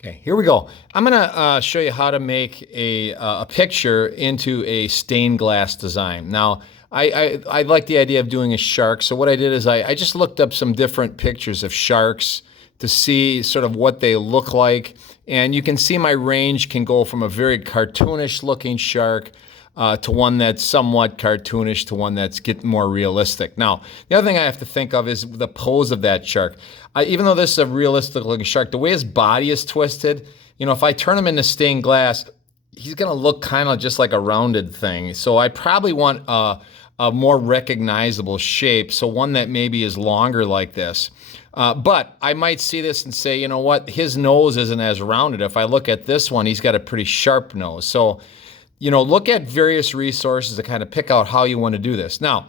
Okay, here we go. I'm gonna show you how to make a picture into a stained glass design. Now, I like the idea of doing a shark, so what I did is I just looked up some different pictures of sharks to see sort of what they look like. And you can see my range can go from a very cartoonish looking shark to one that's somewhat cartoonish to one that's getting more realistic. Now, the other thing I have to think of is the pose of that shark. Even though this is a realistic looking shark, the way his body is twisted, if I turn him into stained glass, he's gonna look kind of just like a rounded thing. So I probably want a more recognizable shape, so one that maybe is longer like this. But I might see this and say, you know what, his nose isn't as rounded. If I look at this one, he's got a pretty sharp nose. So look at various resources to kind of pick out how you want to do this. Now,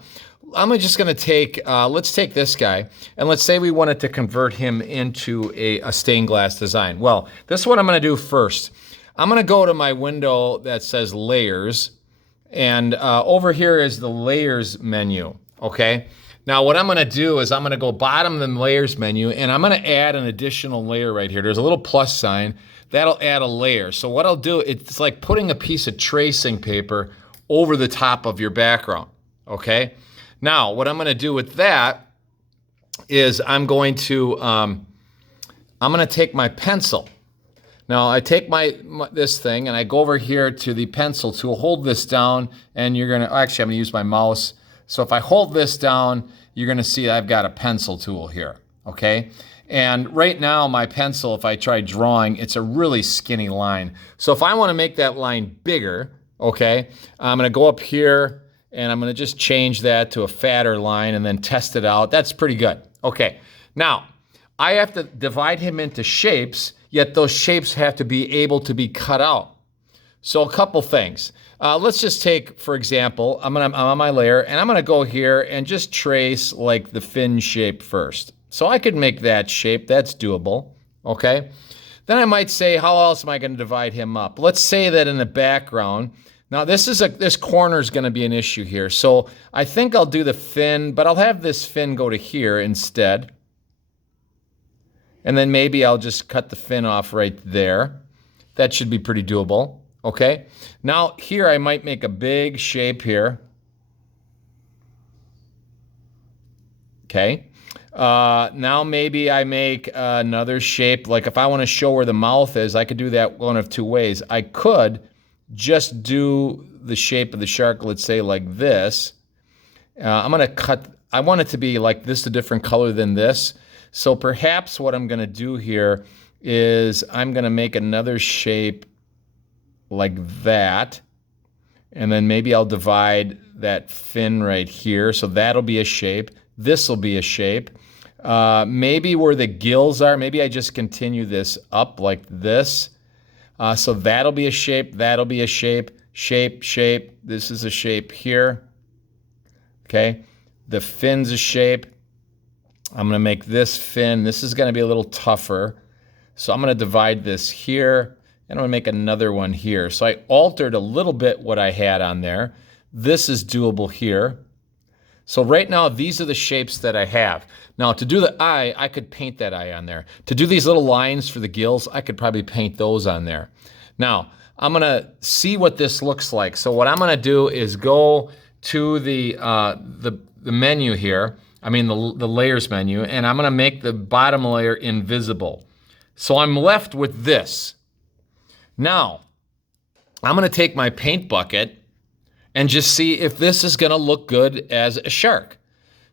I'm just going to take, let's take this guy, and let's say we wanted to convert him into a stained glass design. Well, this is what I'm going to do first. I'm going to go to my window that says Layers, and over here is the Layers menu, okay? Now, what I'm going to do is I'm going to go bottom of the Layers menu, and I'm going to add an additional layer right here. There's a little plus sign. That'll add a layer. So what I'll do, it's like putting a piece of tracing paper over the top of your background, okay? Now, what I'm gonna do with that is I'm gonna take my pencil. Now, I take this thing and I go over here to the pencil tool, hold this down, and I'm gonna use my mouse. So if I hold this down, you're gonna see I've got a pencil tool here, okay? And right now, my pencil, if I try drawing, it's a really skinny line. So if I want to make that line bigger, okay, I'm going to go up here and I'm going to just change that to a fatter line and then test it out. That's pretty good. Okay, now I have to divide him into shapes, yet those shapes have to be able to be cut out. So a couple things. Let's just take, for example, I'm on my layer and I'm going to go here and just trace like the fin shape first. So I could make that shape, that's doable, okay? Then I might say, how else am I gonna divide him up? Let's say that in the background, now this corner is gonna be an issue here. So I think I'll do the fin, but I'll have this fin go to here instead. And then maybe I'll just cut the fin off right there. That should be pretty doable, okay? Now here I might make a big shape here. Okay. Now maybe I make another shape. Like if I want to show where the mouth is, I could do that one of two ways. I could just do the shape of the shark, let's say like this. I'm going to cut, I want it to be like this, a different color than this. So perhaps what I'm going to do here is I'm going to make another shape like that. And then maybe I'll divide that fin right here. So that'll be a shape. This will be a shape. Maybe where the gills are, maybe I just continue this up like this. So that'll be a shape, that'll be a shape, shape. This is a shape here. Okay, the fin's a shape. I'm gonna make this fin, this is gonna be a little tougher. So I'm gonna divide this here, and I'm gonna make another one here. So I altered a little bit what I had on there. This is doable here. So right now, these are the shapes that I have. Now to do the eye, I could paint that eye on there. To do these little lines for the gills, I could probably paint those on there. Now, I'm gonna see what this looks like. So what I'm gonna do is go to the menu here, the layers menu, and I'm gonna make the bottom layer invisible. So I'm left with this. Now, I'm gonna take my paint bucket and just see if this is gonna look good as a shark.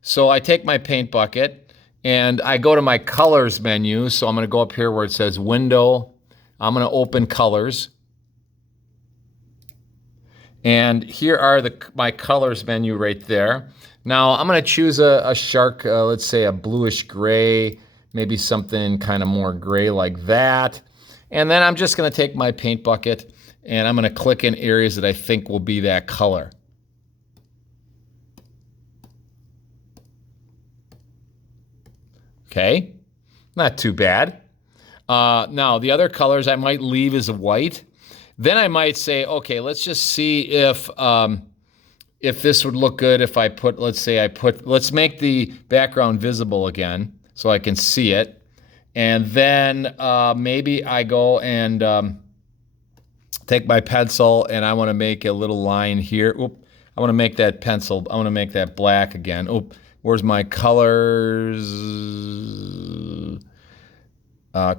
So I take my paint bucket and I go to my colors menu. So I'm gonna go up here where it says window. I'm gonna open colors. And here are my colors menu right there. Now I'm gonna choose a shark, let's say a bluish gray, maybe something kind of more gray like that. And then I'm just gonna take my paint bucket and I'm gonna click in areas that I think will be that color. Okay, not too bad. Now the other colors I might leave as white. Then I might say, okay, let's just see if this would look good if I put, let's make the background visible again so I can see it. And then maybe I go and take my pencil and I want to make a little line here. Oop, I want to make that pencil, I want to make that black again. Oop, where's my colors?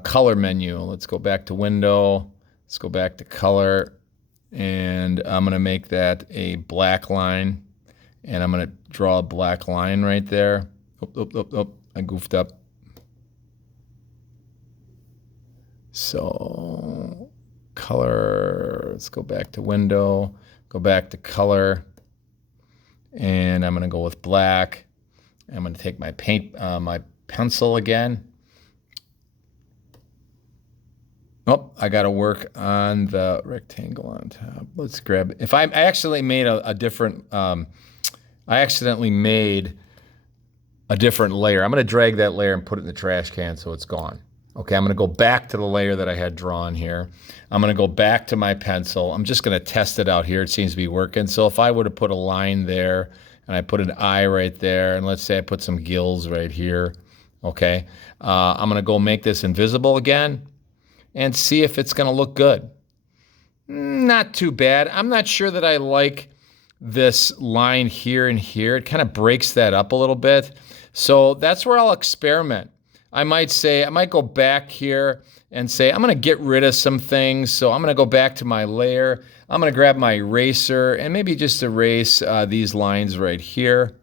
Color menu. Let's go back to window. Let's go back to color. And I'm going to make that a black line. And I'm going to draw a black line right there. Oop, I goofed up. So color, let's go back to window, go back to color, and I'm going to go with black. I'm going to take my my pencil again. Oh, I got to work on the rectangle on top. Let's grab it. If I accidentally made a different, I accidentally made a different layer. I'm going to drag that layer and put it in the trash can so it's gone. Okay, I'm going to go back to the layer that I had drawn here. I'm going to go back to my pencil. I'm just going to test it out here. It seems to be working. So if I would have put a line there and I put an eye right there, and let's say I put some gills right here, okay, I'm going to go make this invisible again and see if it's going to look good. Not too bad. I'm not sure that I like this line here and here. It kind of breaks that up a little bit. So that's where I'll experiment. I might go back here and say, I'm going to get rid of some things. So I'm going to go back to my layer. I'm going to grab my eraser and maybe just erase these lines right here.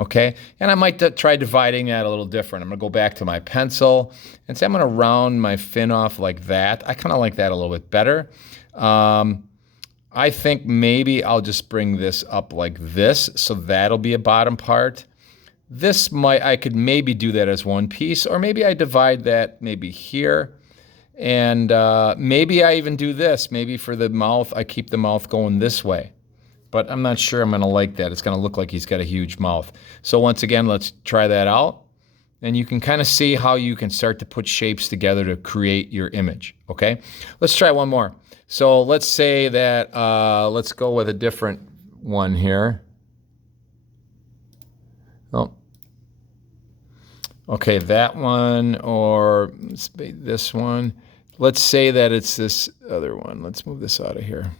Okay, and I might try dividing that a little different. I'm going to go back to my pencil and say I'm going to round my fin off like that. I kind of like that a little bit better. I think maybe I'll just bring this up like this, so that'll be a bottom part. I could maybe do that as one piece, or maybe I divide that maybe here, and maybe I even do this. Maybe for the mouth, I keep the mouth going this way. But I'm not sure I'm going to like that. It's going to look like he's got a huge mouth. So once again, let's try that out. And you can kind of see how you can start to put shapes together to create your image, okay? Let's try one more. So let's say that, let's go with a different one here. Oh. Okay, that one, or this one. Let's say that it's this other one. Let's move this out of here.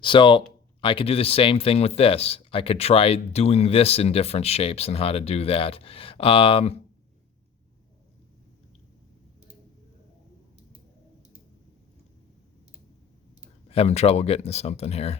So I could do the same thing with this. I could try doing this in different shapes and how to do that. Having trouble getting to something here.